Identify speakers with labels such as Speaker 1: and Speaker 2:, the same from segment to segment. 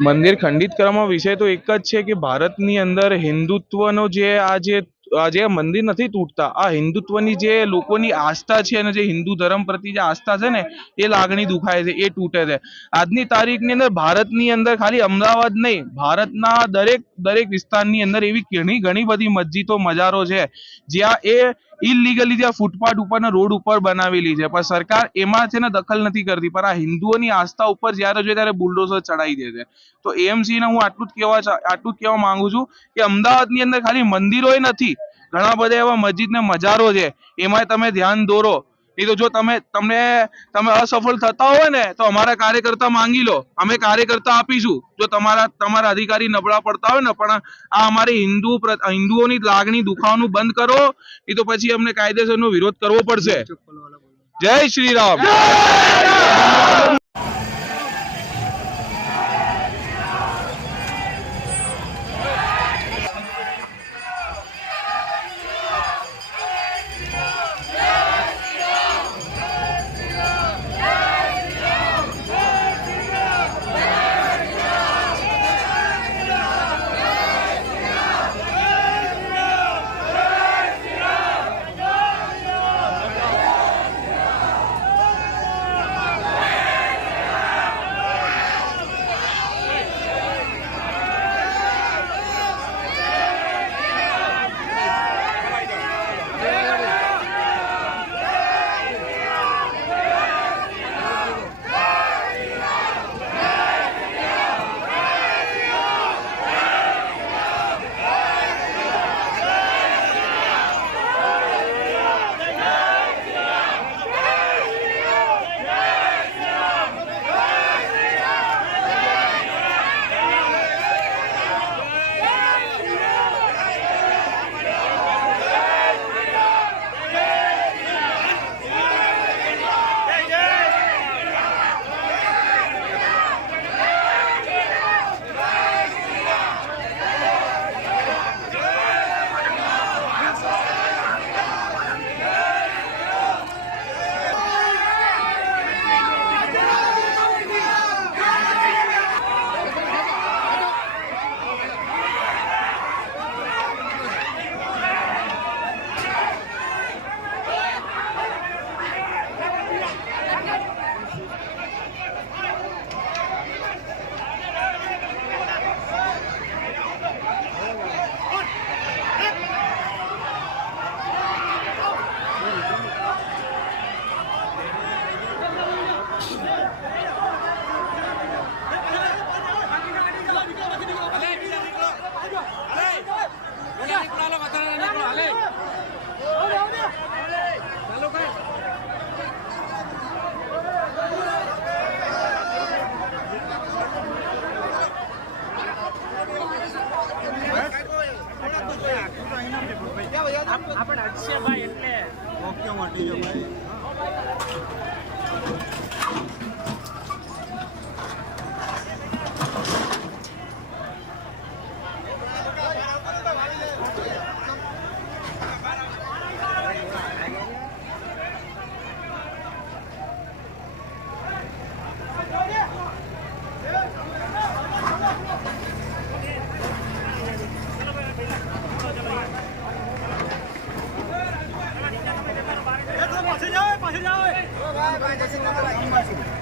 Speaker 1: મંદિર ખંડિત કરવામાં વિષય તો એક જ છે કે ભારતની અંદર હિન્દુત્વનો જે આ જે આ જે મંદિર નથી તૂટતા, આ હિન્દુત્વની જે લોકોની આસ્થા છે અને જે હિન્દુ ધર્મ પ્રતિ જે આસ્થા છે ને, એ લાગણી દુખાય છે, એ તૂટે છે. આજની તારીખની અંદર ભારતની અંદર ખાલી અમદાવાદ નહીં, ભારતના દરેક દરેક વિસ્તારની અંદર એવી ઘણી ઘણી બધી મસ્જિદો, મજારો છે. જ્યાં એ ઇલીગલી જે ફૂટપાથ ઉપરના રોડ ઉપર બનાવેલી છે. પણ સરકાર એમાં છે ને દખલ નથી કરતી. પણ આ હિન્દુઓની આસ્થા ઉપર જ્યારે જોઈએ ત્યારે બુલડોઝર ચડાવી દે છે. તો એએમસી ને હું આટલું જ કહેવા આટલું જ કહેવા માંગુ છું કે અમદાવાદની અંદર ખાલી મંદિરોય નથી. ઘણા બધા એવા મસ્જિદ ને મજારો છે. એમાંય તમે ધ્યાન દોરો. નહીં તો જો તમે તમને તમે અસફળ થતા હોય ને તો અમારા કાર્યકર્તા માંગી લો અમે કાર્યકર્તા આપીશું જો તમારા તમારા અધિકારી નબળા પડતા હોય ને પણ આ અમારી હિન્દુ હિન્દુઓની લાગણી દુખાવાનું બંધ કરો નહીં તો પછી અમને કાયદેસરનો વિરોધ કરવો પડશે જય શ્રી રામ
Speaker 2: આપણે અક્ષયભાઈ એટલે
Speaker 3: ઓકે મટી ગયો ભાઈ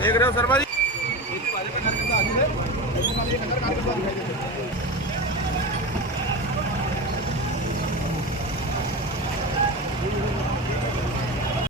Speaker 1: દેખ રહ્યો શર્માજી.